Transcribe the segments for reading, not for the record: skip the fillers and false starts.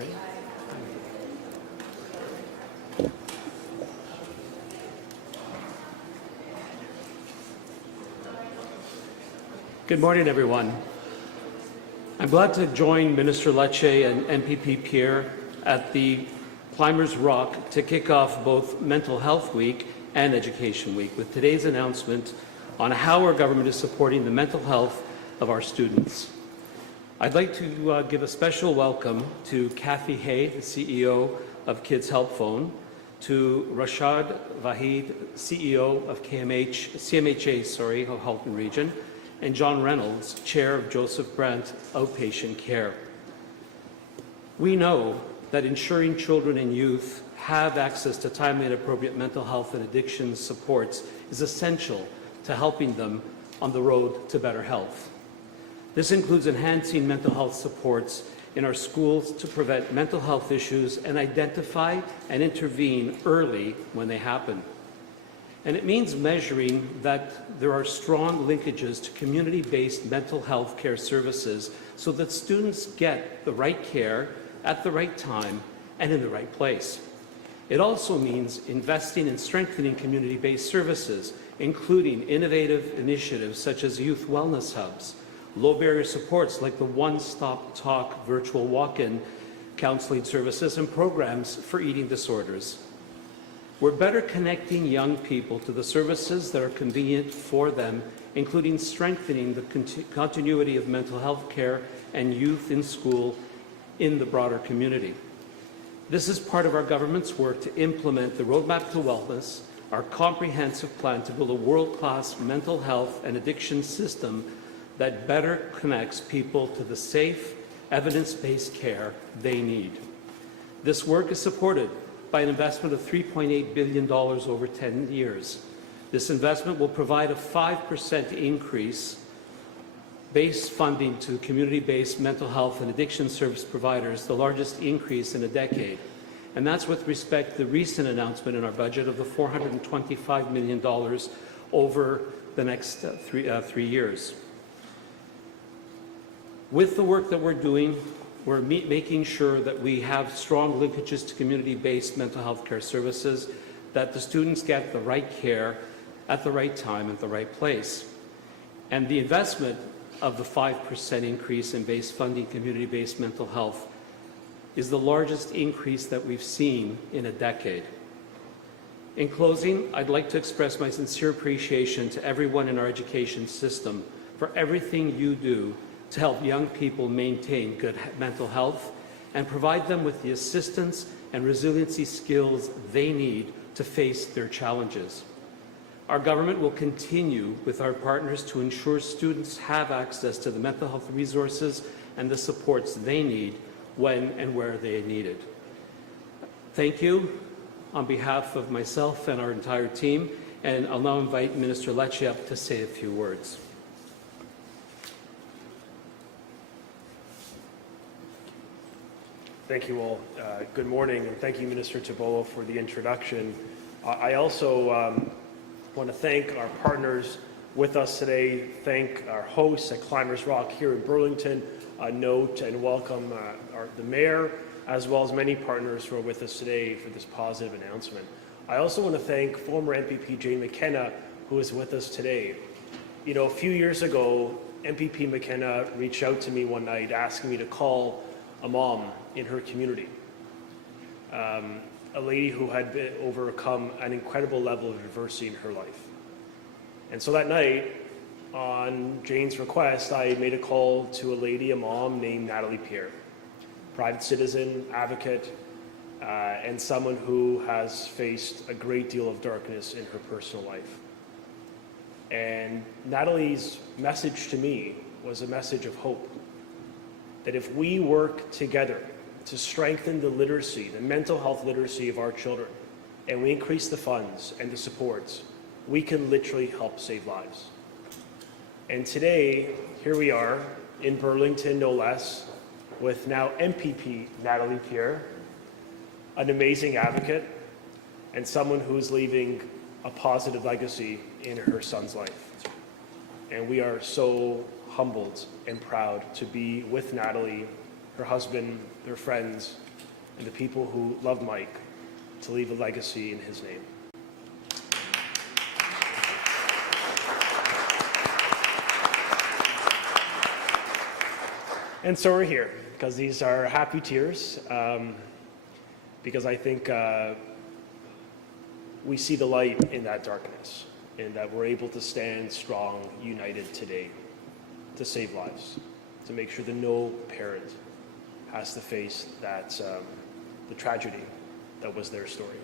Great. Good morning, everyone. I'm glad to join Minister Lecce and MPP Pierre at the Climbers Rock to kick off both Mental Health Week and Education Week with today's announcement on how our government is supporting the mental health of our students. I'd like to give a special welcome to Kathy Hay, the CEO of Kids Help Phone, to Rashad Vahid, CEO of CMHA of Halton Region, and John Reynolds, Chair of Joseph Brandt Outpatient Care. We know that ensuring children and youth have access to timely and appropriate mental health and addiction supports is essential to helping them on the road to better health. This includes enhancing mental health supports in our schools to prevent mental health issues and identify and intervene early when they happen. And it means measuring that there are strong linkages to community-based mental health care services so that students get the right care at the right time and in the right place. It also means investing in strengthening community-based services, including innovative initiatives such as youth wellness hubs, low-barrier supports like the One-Stop Talk virtual walk-in counseling services, and programs for eating disorders. We're better connecting young people to the services that are convenient for them, including strengthening the continuity of mental health care and youth in school in the broader community. This is part of our government's work to implement the Roadmap to Wellness, our comprehensive plan to build a world-class mental health and addiction system that better connects people to the safe, evidence-based care they need. This work is supported by an investment of $3.8 billion over 10 years. This investment will provide a 5% increase base funding to community-based mental health and addiction service providers, the largest increase in a decade. And that's with respect to the recent announcement in our budget of the $425 million over the next three years. With the work that we're doing, we're making sure that we have strong linkages to community-based mental health care services, that the students get the right care at the right time at the right place. And the investment of the 5% increase in base funding community-based mental health is the largest increase that we've seen in a decade. In closing, I'd like to express my sincere appreciation to everyone in our education system for everything you do to help young people maintain good mental health and provide them with the assistance and resiliency skills they need to face their challenges. Our government will continue with our partners to ensure students have access to the mental health resources and the supports they need when and where they need it. Thank you on behalf of myself and our entire team, and I'll now invite Minister Lecce up to say a few words. Thank you all. Good morning, and thank you, Minister Tabolo, for the introduction. I also want to thank our partners with us today, thank our hosts at Climbers Rock here in Burlington, note and welcome the Mayor, as well as many partners who are with us today for this positive announcement. I also want to thank former MPP Jane McKenna, who is with us today. You know, a few years ago, MPP McKenna reached out to me one night asking me to call a mom in her community, a lady who had overcome an incredible level of adversity in her life. And so that night, on Jane's request, I made a call to a mom named Natalie Pierre, private citizen, advocate, and someone who has faced a great deal of darkness in her personal life. And Natalie's message to me was a message of hope, that if we work together to strengthen the literacy, the mental health literacy of our children, and we increase the funds and the supports, we can literally help save lives. And today, here we are in Burlington, no less, with now MPP Natalie Pierre, an amazing advocate, and someone who is leaving a positive legacy in her son's life. And we are so humbled and proud to be with Natalie, her husband, their friends, and the people who loved Mike to leave a legacy in his name. And so we're here, because these are happy tears, because I think we see the light in that darkness, and that we're able to stand strong, united today, to save lives, to make sure that no parent has to face that, the tragedy that was their story.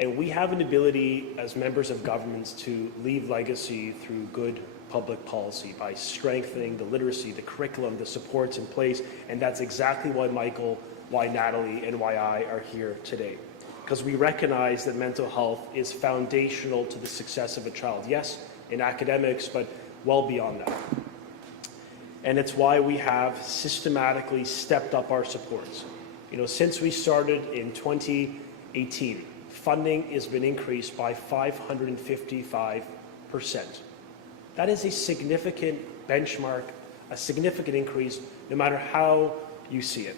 And we have an ability as members of governments to leave legacy through good public policy by strengthening the literacy, the curriculum, the supports in place. And that's exactly why Michael, why Natalie, and why I are here today. Because we recognize that mental health is foundational to the success of a child. Yes, in academics, but well beyond that. And it's why we have systematically stepped up our supports. You know, since we started in 2018, funding has been increased by 555%. That is a significant benchmark, a significant increase, no matter how you see it.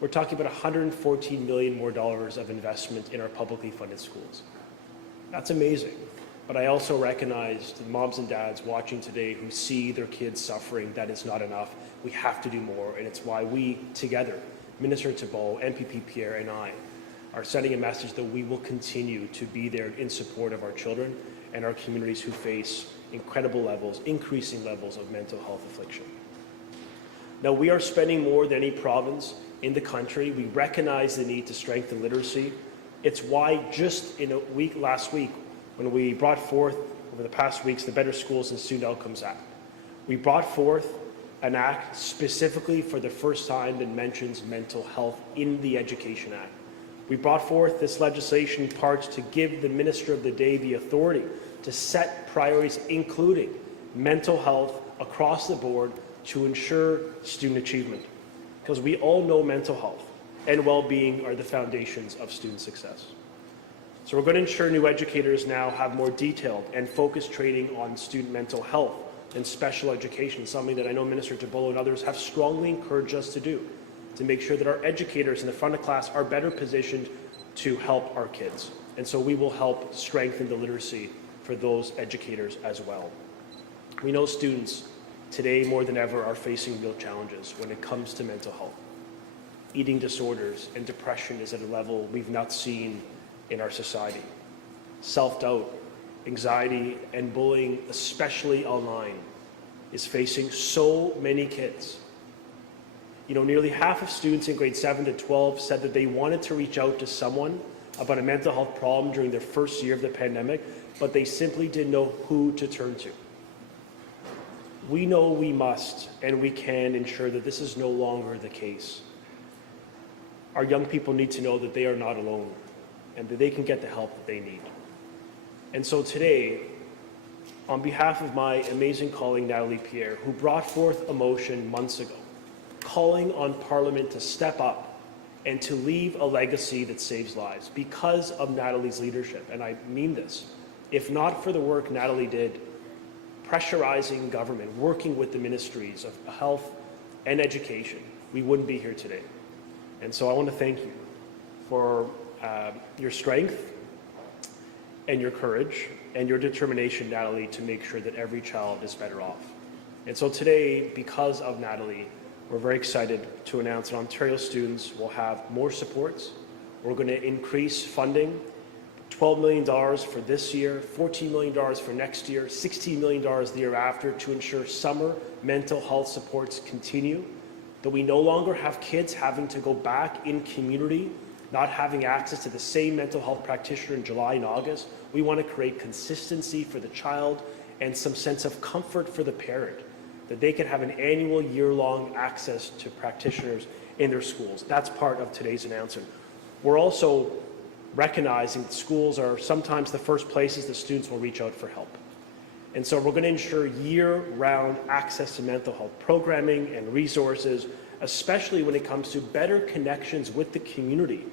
We're talking about $114 million more of investment in our publicly funded schools. That's amazing. But I also recognize the moms and dads watching today who see their kids suffering. That is not enough. We have to do more, and it's why we together, Minister Thibault, MPP Pierre, and I, are sending a message that we will continue to be there in support of our children and our communities who face incredible levels, increasing levels of mental health affliction. Now, we are spending more than any province in the country. We recognize the need to strengthen literacy. It's why just in a week, last week, when we brought forth over the past weeks the Better Schools and Student Outcomes Act, we brought forth an act specifically for the first time that mentions mental health in the Education Act. We brought forth this legislation in part to give the Minister of the Day the authority to set priorities, including mental health across the board, to ensure student achievement. Because we all know mental health and well-being are the foundations of student success. So we're going to ensure new educators now have more detailed and focused training on student mental health and special education, something that I know Minister Thibault and others have strongly encouraged us to do, to make sure that our educators in the front of class are better positioned to help our kids. And so we will help strengthen the literacy for those educators as well. We know students today more than ever are facing real challenges when it comes to mental health. Eating disorders and depression is at a level we've not seen in our society. Self-doubt, anxiety, and bullying, especially online, is facing so many kids. You know, nearly half of students in grades 7 to 12 said that they wanted to reach out to someone about a mental health problem during their first year of the pandemic, but they simply didn't know who to turn to. We know we must and we can ensure that this is no longer the case. Our young people need to know that they are not alone and that they can get the help that they need. And so today, on behalf of my amazing colleague Natalie Pierre, who brought forth a motion months ago, calling on Parliament to step up and to leave a legacy that saves lives because of Natalie's leadership, and I mean this, if not for the work Natalie did, pressurizing government, working with the ministries of health and education, we wouldn't be here today. And so I want to thank you for your strength and your courage and your determination, Natalie, to make sure that every child is better off. And so today, because of Natalie, we're very excited to announce that Ontario students will have more supports. We're going to increase funding, $12 million for this year, $14 million for next year, $16 million the year after, to ensure summer mental health supports continue, that we no longer have kids having to go back in community, not having access to the same mental health practitioner in July and August. We want to create consistency for the child and some sense of comfort for the parent, that they can have an annual year-long access to practitioners in their schools. That's part of today's announcement. We're also recognizing that schools are sometimes the first places that students will reach out for help. And so we're going to ensure year-round access to mental health programming and resources, especially when it comes to better connections with the community,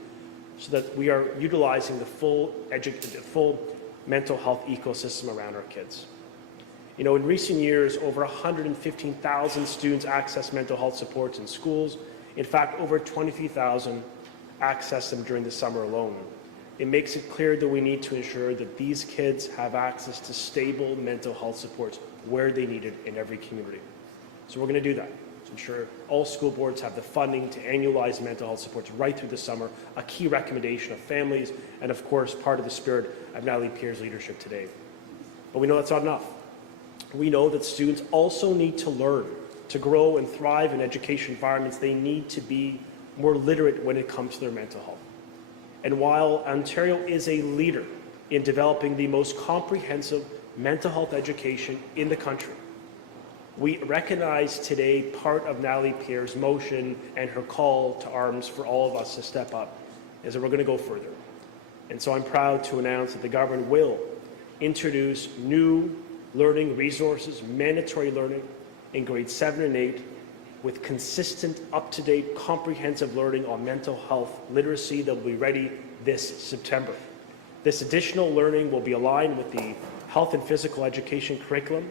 so that we are utilizing the full mental health ecosystem around our kids. You know, in recent years, over 115,000 students access mental health supports in schools. In fact, over 23,000 access them during the summer alone. It makes it clear that we need to ensure that these kids have access to stable mental health supports where they need it in every community. So we're going to do that to ensure all school boards have the funding to annualize mental health supports right through the summer, a key recommendation of families, and of course part of the spirit of Natalie Pierre's leadership today. But we know that's not enough. We know that students also need to learn. To grow and thrive in education environments, they need to be more literate when it comes to their mental health. And while Ontario is a leader in developing the most comprehensive mental health education in the country, we recognize today part of Natalie Pierre's motion and her call to arms for all of us to step up is that we're going to go further. And so I'm proud to announce that the government will introduce new learning resources, mandatory learning in grades 7 and 8, with consistent, up-to-date, comprehensive learning on mental health literacy that will be ready this September. This additional learning will be aligned with the health and physical education curriculum.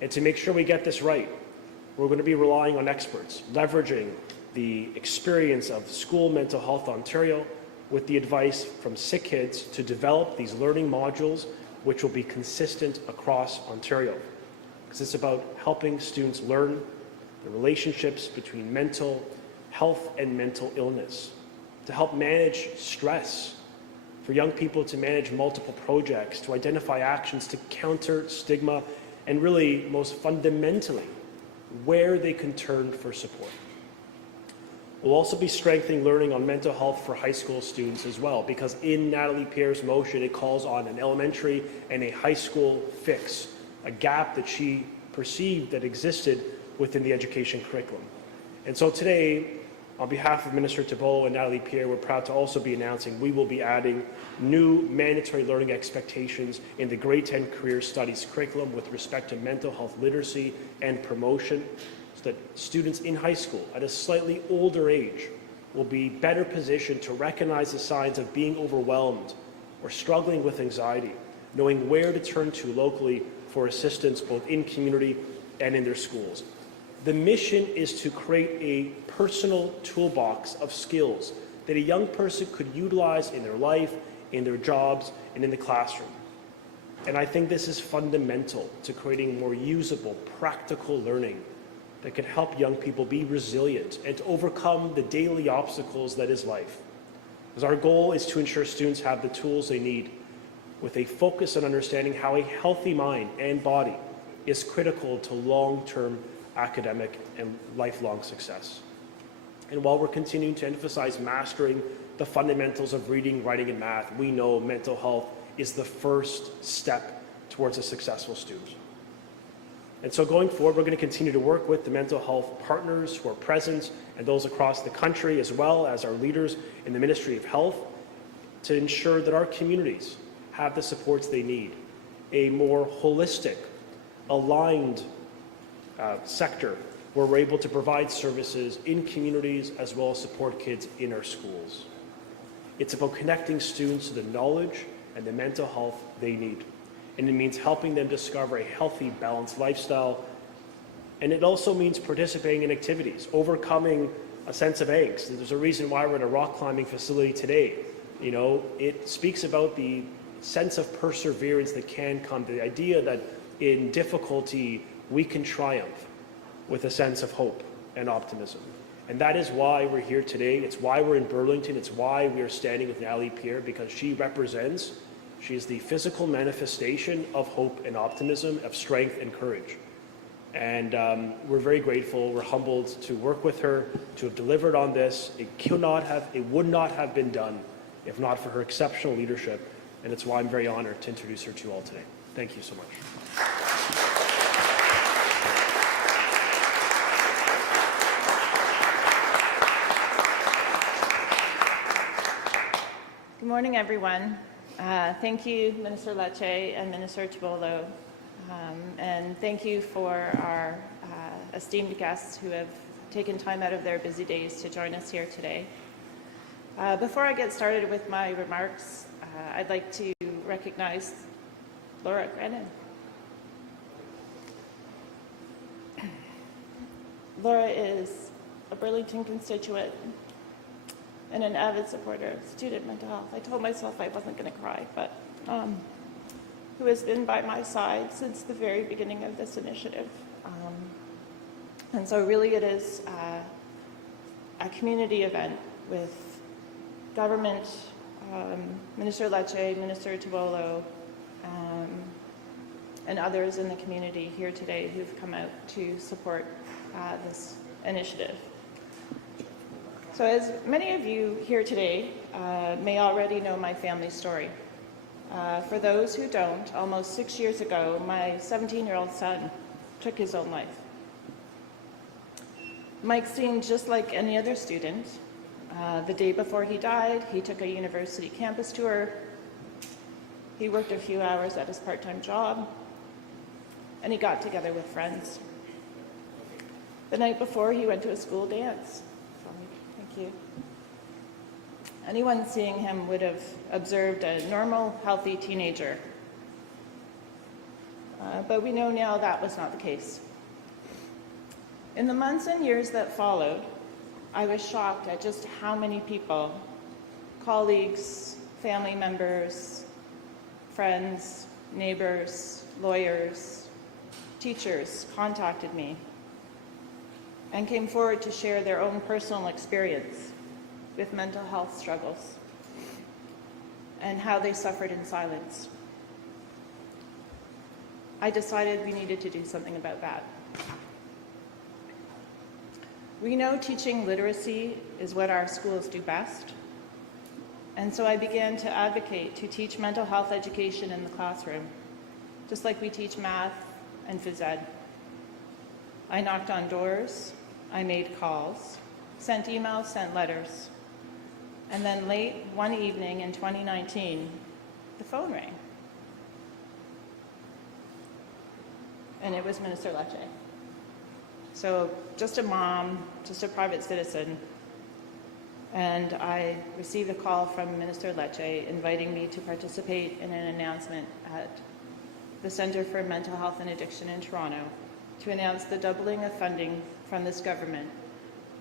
And to make sure we get this right, we're going to be relying on experts, leveraging the experience of School Mental Health Ontario with the advice from CHCH to develop these learning modules which will be consistent across Ontario. Because it's about helping students learn the relationships between mental health and mental illness, to help manage stress, for young people to manage multiple projects, to identify actions to counter stigma, and really, most fundamentally, where they can turn for support. We'll also be strengthening learning on mental health for high school students as well, because in Natalie Pierre's motion, it calls on an elementary and a high school fix, a gap that she perceived that existed within the education curriculum. And so today, on behalf of Minister Thibault and Natalie Pierre, we're proud to also be announcing we will be adding new mandatory learning expectations in the grade 10 career studies curriculum with respect to mental health literacy and promotion, so that students in high school at a slightly older age will be better positioned to recognize the signs of being overwhelmed or struggling with anxiety, knowing where to turn to locally for assistance both in community and in their schools. The mission is to create a personal toolbox of skills that a young person could utilize in their life, in their jobs, and in the classroom. And I think this is fundamental to creating more usable, practical learning that can help young people be resilient and to overcome the daily obstacles that is life. Because our goal is to ensure students have the tools they need, with a focus on understanding how a healthy mind and body is critical to long-term academic and lifelong success. And while we're continuing to emphasize mastering the fundamentals of reading, writing, and math, we know mental health is the first step towards a successful student. And so going forward, we're going to continue to work with the mental health partners who are present and those across the country, as well as our leaders in the Ministry of Health, to ensure that our communities have the supports they need, a more holistic, aligned sector where we're able to provide services in communities as well as support kids in our schools. It's about connecting students to the knowledge and the mental health they need. And it means helping them discover a healthy, balanced lifestyle. And it also means participating in activities, overcoming a sense of angst. There's a reason why we're at a rock climbing facility today. You know, it speaks about the sense of perseverance that can come, the idea that in difficulty we can triumph with a sense of hope and optimism. And that is why we're here today. It's why we're in Burlington. It's why we are standing with Natalie Pierre, because she is the physical manifestation of hope and optimism, of strength and courage. And we're very grateful, we're humbled to work with her, to have delivered on this. It would not have been done if not for her exceptional leadership. And it's why I'm very honored to introduce her to you all today. Thank you so much. Good morning, everyone. Thank you, Minister Lecce and Minister Thibault, and thank you for our esteemed guests who have taken time out of their busy days to join us here today. Before I get started with my remarks, I'd like to recognize Laura Grennan. Laura is a Burlington constituent, and an avid supporter of student mental health. I told myself I wasn't going to cry, but who has been by my side since the very beginning of this initiative. And so really it is a community event with government, Minister Lecce, Minister Tobolo, and others in the community here today who've come out to support this initiative. So as many of you here today may already know my family story. For those who don't, almost 6 years ago, my 17-year-old son took his own life. Mike seemed just like any other student. The day before he died, he took a university campus tour. He worked a few hours at his part-time job, and he got together with friends. The night before, he went to a school dance. Thank you. Anyone seeing him would have observed a normal, healthy teenager. But we know now that was not the case. In the months and years that followed, I was shocked at just how many people, colleagues, family members, friends, neighbors, lawyers, teachers contacted me and came forward to share their own personal experience with mental health struggles and how they suffered in silence. I decided we needed to do something about that. We know teaching literacy is what our schools do best, and so I began to advocate to teach mental health education in the classroom, just like we teach math and phys ed. I knocked on doors, I made calls, sent emails, sent letters, and then late one evening in 2019, the phone rang. And it was Minister Lecce. So just a mom, just a private citizen, and I received a call from Minister Lecce inviting me to participate in an announcement at the Centre for Mental Health and Addiction in Toronto to announce the doubling of funding from this government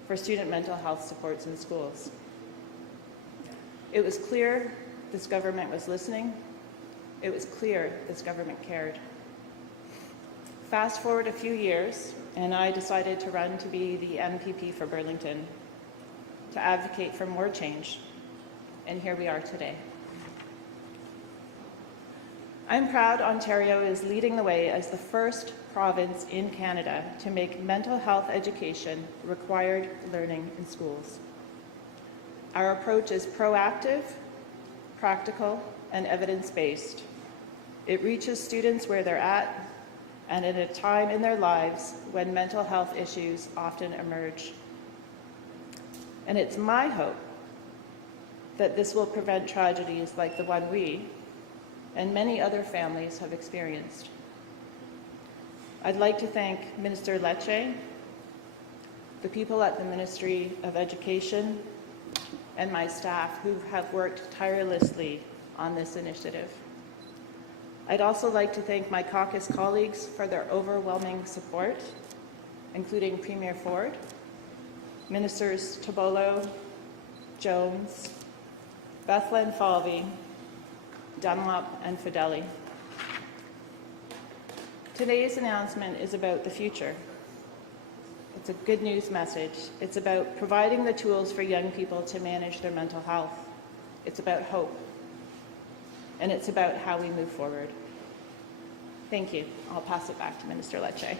for student mental health supports in schools. It was clear this government was listening. It was clear this government cared. Fast forward a few years, and I decided to run to be the MPP for Burlington, to advocate for more change, and here we are today. I'm proud Ontario is leading the way as the first province in Canada to make mental health education required learning in schools. Our approach is proactive, practical, and evidence-based. It reaches students where they're at and at a time in their lives when mental health issues often emerge. And it's my hope that this will prevent tragedies like the one we and many other families have experienced. I'd like to thank Minister Lecce, the people at the Ministry of Education, and my staff who have worked tirelessly on this initiative. I'd also like to thank my caucus colleagues for their overwhelming support, including Premier Ford, Ministers Tobolo, Jones, Bethlen Falvey, Dunlop, and Fideli. Today's announcement is about the future. It's a good news message. It's about providing the tools for young people to manage their mental health. It's about hope. And it's about how we move forward. Thank you. I'll pass it back to Minister Lecce.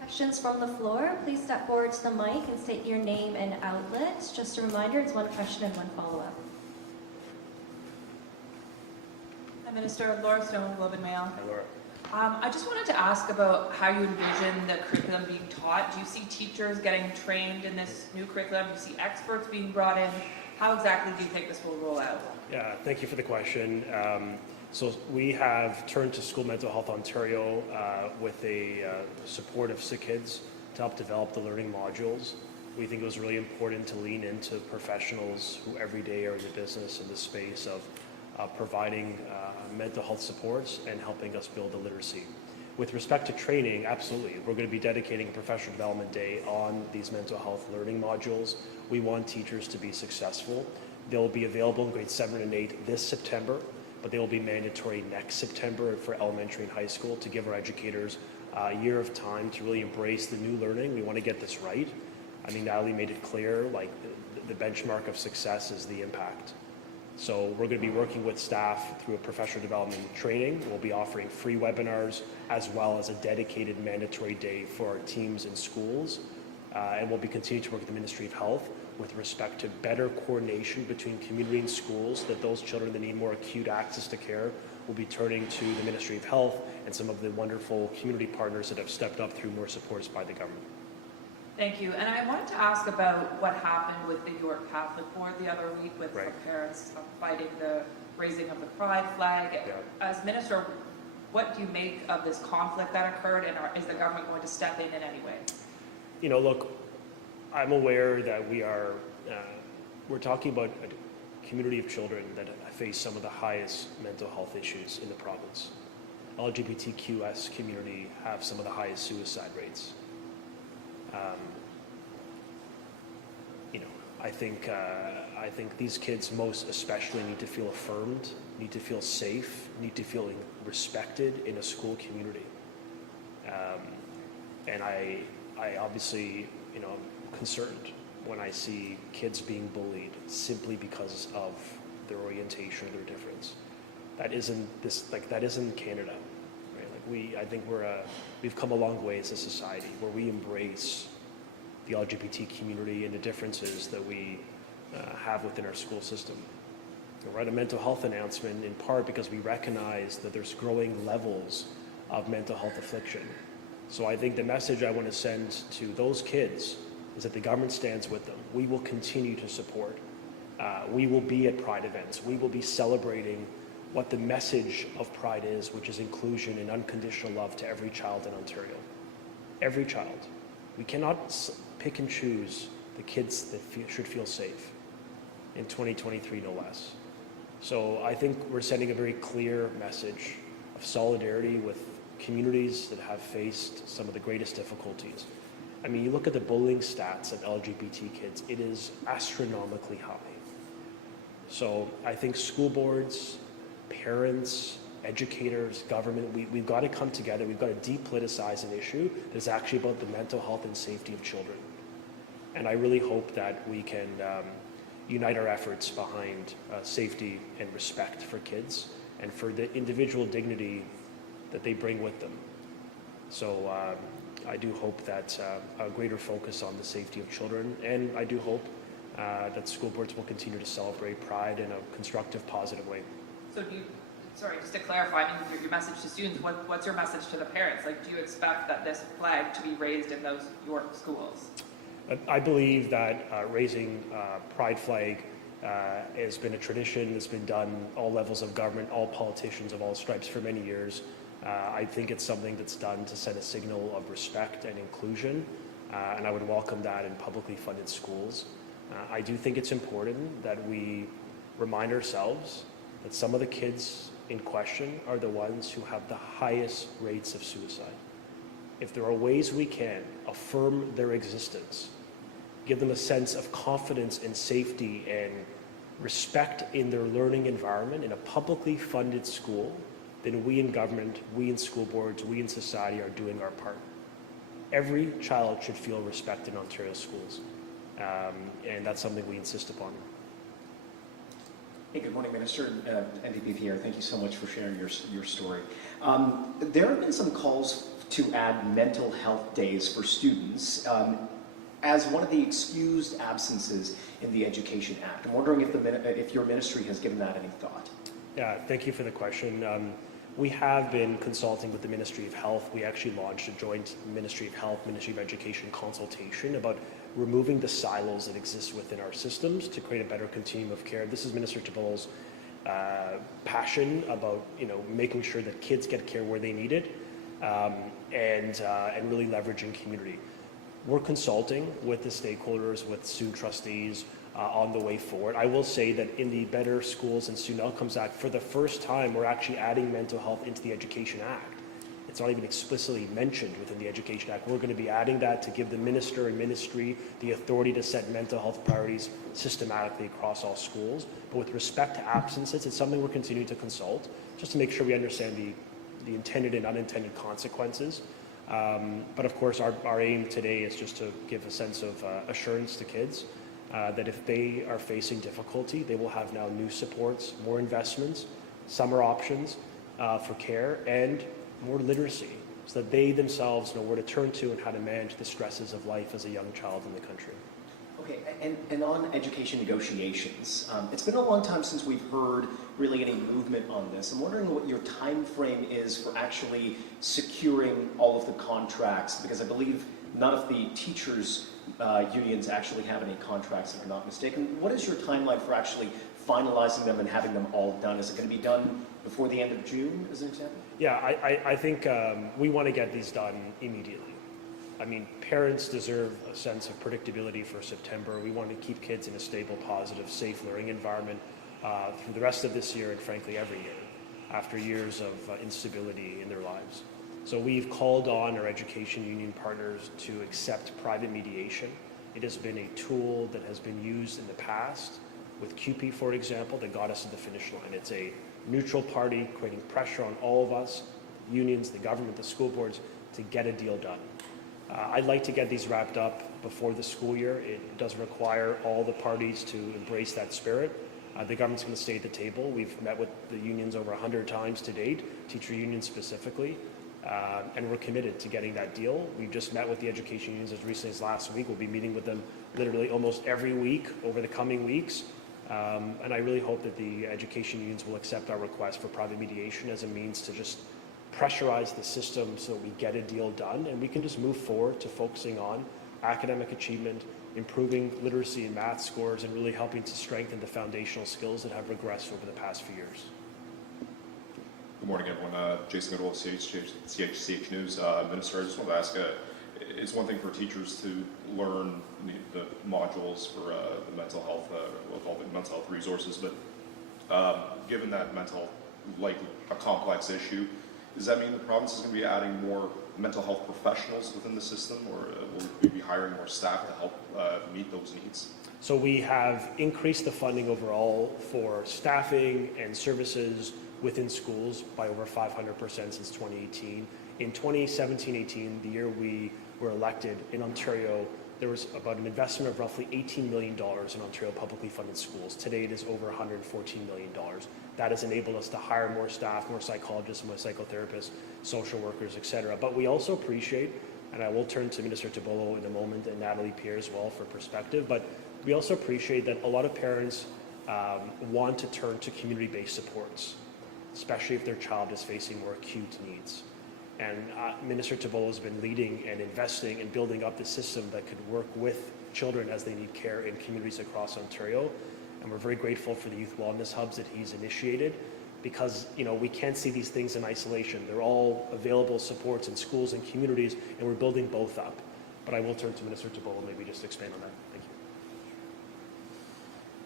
Questions from the floor, please step forward to the mic and state your name and outlet. Just a reminder, it's one question and one follow-up. Hi, Minister. Laura Stone, Globe and Mail. Hi, Laura. I just wanted to ask about how you envision the curriculum being taught. Do you see teachers getting trained in this new curriculum? Do you see experts being brought in? How exactly do you think this will roll out? Yeah, thank you for the question. So we have turned to School Mental Health Ontario with a support of CHCH to help develop the learning modules. We think it was really important to lean into professionals who every day are in the business in the space of providing mental health supports and helping us build the literacy. With respect to training, absolutely. We're going to be dedicating a professional development day on these mental health learning modules. We want teachers to be successful. They'll be available in grades 7 and 8 this September, but they will be mandatory next September for elementary and high school to give our educators a year of time to really embrace the new learning. We want to get this right. I think Natalie made it clear, like the benchmark of success is the impact. So we're going to be working with staff through a professional development training. We'll be offering free webinars as well as a dedicated mandatory day for our teams in schools. And we'll be continuing to work with the Ministry of Health with respect to better coordination between community and schools, that those children that need more acute access to care will be turning to the Ministry of Health and some of the wonderful community partners that have stepped up through more supports by the government. Thank you. And I wanted to ask about what happened with the York Catholic Board the other week with the parents fighting the raising of the pride flag. Yeah. As minister, what do you make of this conflict that occurred, and is the government going to step in any way? You know, look, I'm aware that we're talking about a community of children that face some of the highest mental health issues in the province. LGBTQS community have some of the highest suicide rates. You know, I think these kids most especially need to feel affirmed, need to feel safe, need to feel respected in a school community. And I obviously, you know, I'm concerned when I see kids being bullied simply because of their orientation or their difference. That isn't Canada, right? Like I think we've come a long way as a society where we embrace the LGBT community and the differences that we have within our school system. We're at a mental health announcement in part because we recognize that there's growing levels of mental health affliction. So I think the message I want to send to those kids is that the government stands with them. We will continue to support. We will be at Pride events. We will be celebrating what the message of Pride is, which is inclusion and unconditional love to every child in Ontario. Every child. We cannot pick and choose the kids that should feel safe in 2023, no less. So I think we're sending a very clear message of solidarity with communities that have faced some of the greatest difficulties. I mean, you look at the bullying stats of LGBT kids, it is astronomically high. So I think school boards, parents, educators, government, we've got to come together. We've got to depoliticize an issue that's actually about the mental health and safety of children. And I really hope that we can unite our efforts behind safety and respect for kids and for the individual dignity that they bring with them. So I do hope that a greater focus on the safety of children, and I do hope that school boards will continue to celebrate Pride in a constructive, positive way. So just to clarify, I mean, your message to students, what's your message to the parents? Like, do you expect that this flag to be raised in those York schools? I believe that raising Pride flag has been a tradition that's been done all levels of government, all politicians of all stripes for many years. I think it's something that's done to send a signal of respect and inclusion, and I would welcome that in publicly funded schools. I do think it's important that we remind ourselves that some of the kids in question are the ones who have the highest rates of suicide. If there are ways we can affirm their existence, give them a sense of confidence and safety and respect in their learning environment in a publicly funded school, then we in government, we in school boards, we in society are doing our part. Every child should feel respect in Ontario schools, and that's something we insist upon. Hey, good morning, Minister. MVP Pierre, thank you so much for sharing your story. There have been some calls to add mental health days for students as one of the excused absences in the Education Act. I'm wondering if your ministry has given that any thought. Yeah, thank you for the question. We have been consulting with the Ministry of Health. We actually launched a joint Ministry of Health, Ministry of Education consultation about removing the silos that exist within our systems to create a better continuum of care. This is Minister Tibol's passion about making sure that kids get care where they need it, and really leveraging community. We're consulting with the stakeholders, with student trustees, on the way forward. I will say that in the Better Schools and Student Outcomes Act, for the first time, we're actually adding mental health into the Education Act. It's not even explicitly mentioned within the Education Act. We're going to be adding that to give the minister and ministry the authority to set mental health priorities systematically across all schools. But with respect to absences, it's something we're continuing to consult just to make sure we understand the intended and unintended consequences. But of course, our aim today is just to give a sense of assurance to kids that if they are facing difficulty, they will have now new supports, more investments, summer options for care, and more literacy, so that they themselves know where to turn to and how to manage the stresses of life as a young child in the country. Okay, and on education negotiations, it's been a long time since we've heard really any movement on this. I'm wondering what your time frame is for actually securing all of the contracts, because I believe none of the teachers' unions actually have any contracts, if I'm not mistaken. What is your timeline for actually finalizing them and having them all done? Is it going to be done before the end of June, as an example? Yeah, I think we want to get these done immediately. I mean, parents deserve a sense of predictability for September. We want to keep kids in a stable, positive, safe learning environment through the rest of this year and frankly every year after years of instability in their lives. So we've called on our education union partners to accept private mediation. It has been a tool that has been used in the past with CUPE, for example, that got us to the finish line. It's a neutral party creating pressure on all of us, unions, the government, the school boards, to get a deal done. I'd like to get these wrapped up before the school year. It does require all the parties to embrace that spirit. The government's going to stay at the table. We've met with the unions over 100 times to date, teacher unions specifically, and we're committed to getting that deal. We've just met with the education unions as recently as last week. We'll be meeting with them literally almost every week over the coming weeks. And I really hope that the education unions will accept our request for private mediation as a means to just pressurize the system so that we get a deal done and we can just move forward to focusing on academic achievement, improving literacy and math scores, and really helping to strengthen the foundational skills that have regressed over the past few years. Good morning, everyone. Jason Goodall, CHCH News. Minister, I just want to ask, it's one thing for teachers to learn the modules for the mental health, with all the mental health resources, but given that mental health, like a complex issue, does that mean the province is going to be adding more mental health professionals within the system, or will we be hiring more staff to help meet those needs? So we have increased the funding overall for staffing and services within schools by over 500% since 2018. In 2017-18, the year we were elected in Ontario, there was about an investment of roughly $18 million in Ontario publicly funded schools. Today it is over $114 million. That has enabled us to hire more staff, more psychologists, more psychotherapists, social workers, etc. But we also appreciate, and I will turn to Minister Tibolo in a moment and Natalie Pierre as well for perspective, but we also appreciate that a lot of parents want to turn to community-based supports, especially if their child is facing more acute needs. And Minister Tibolo has been leading and investing and building up the system that could work with children as they need care in communities across Ontario. And we're very grateful for the youth wellness hubs that he's initiated, because we can't see these things in isolation. They're all available supports in schools and communities, and we're building both up. But I will turn to Minister Tibolo, maybe just expand on that.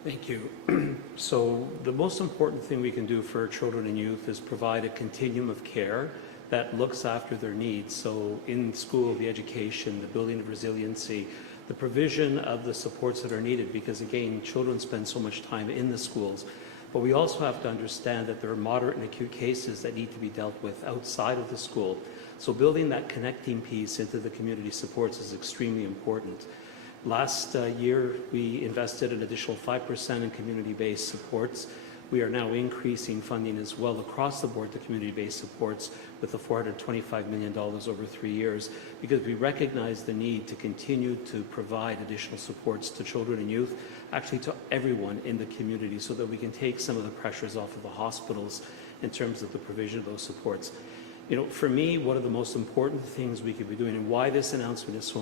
Thank you. Thank you. So the most important thing we can do for children and youth is provide a continuum of care that looks after their needs. So in school, the education, the building of resiliency, the provision of the supports that are needed, because again, children spend so much time in the schools. But we also have to understand that there are moderate and acute cases that need to be dealt with outside of the school. So building that connecting piece into the community supports is extremely important. Last year, we invested an additional 5% in community-based supports. We are now increasing funding as well across the board to community-based supports with the $425 million over 3 years, because we recognize the need to continue to provide additional supports to children and youth, actually to everyone in the community, so that we can take some of the pressures off of the hospitals in terms of the provision of those supports. For me, one of the most important things we could be doing, and why this announcement is so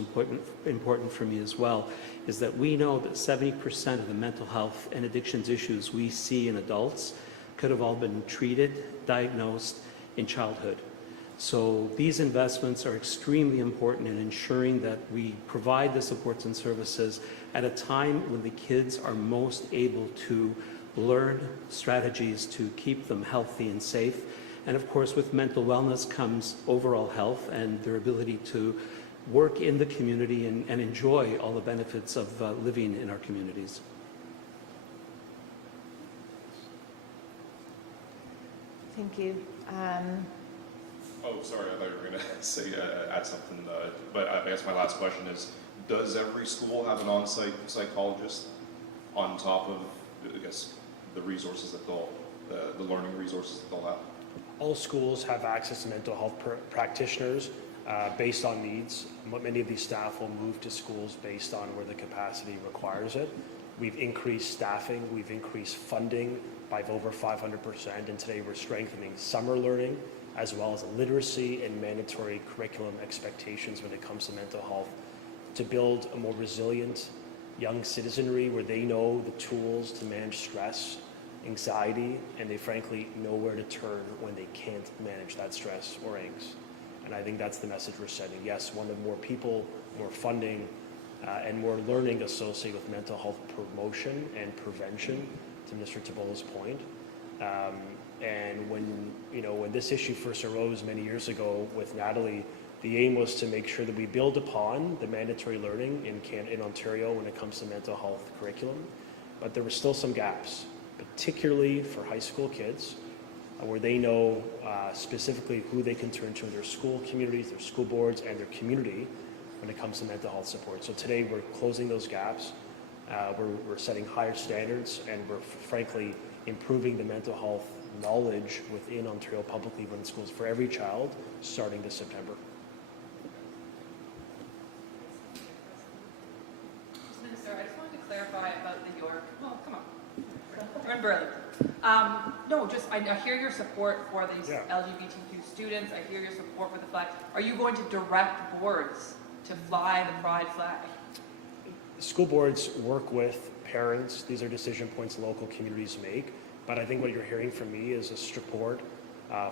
important for me as well, is that we know that 70% of the mental health and addictions issues we see in adults could have all been treated, diagnosed in childhood. So these investments are extremely important in ensuring that we provide the supports and services at a time when the kids are most able to learn strategies to keep them healthy and safe. And of course, with mental wellness comes overall health and their ability to work in the community and enjoy all the benefits of living in our communities. Thank you. Oh, sorry, I thought you were going to say, add something, but I guess my last question is, does every school have an on-site psychologist on top of, I guess, the resources that the learning resources that they'll have? All schools have access to mental health practitioners based on needs. Many of these staff will move to schools based on where the capacity requires it. We've increased staffing, we've increased funding by over 500%, and today we're strengthening summer learning as well as literacy and mandatory curriculum expectations when it comes to mental health to build a more resilient young citizenry where they know the tools to manage stress, anxiety, and they frankly know where to turn when they can't manage that stress or angst. And I think that's the message we're sending. Yes, one of more people, more funding, and more learning associated with mental health promotion and prevention, to Mr. Tabolo's point. And when this issue first arose many years ago with Natalie, the aim was to make sure that we build upon the mandatory learning in Ontario when it comes to mental health curriculum. But there were still some gaps, particularly for high school kids, where they know specifically who they can turn to in their school communities, their school boards, and their community when it comes to mental health support. So today we're closing those gaps. We're setting higher standards, and we're frankly improving the mental health knowledge within Ontario publicly run schools for every child starting this September. Minister, I just wanted to clarify about the York. Well, come on. We're in Burlington. No, just I hear your support for these LGBTQ students. I hear your support for the flag. Are you going to direct boards to fly the pride flag? School boards work with parents. These are decision points local communities make. But I think what you're hearing from me is a support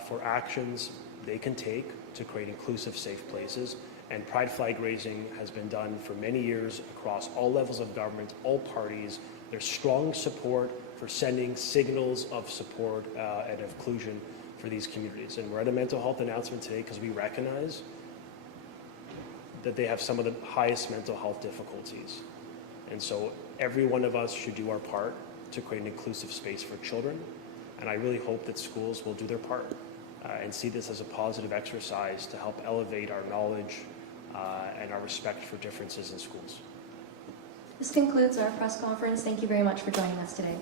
for actions they can take to create inclusive, safe places. And pride flag raising has been done for many years across all levels of government, all parties. There's strong support for sending signals of support and inclusion for these communities. And we're at a mental health announcement today because we recognize that they have some of the highest mental health difficulties. And so every one of us should do our part to create an inclusive space for children. And I really hope that schools will do their part and see this as a positive exercise to help elevate our knowledge and our respect for differences in schools. This concludes our press conference. Thank you very much for joining us today.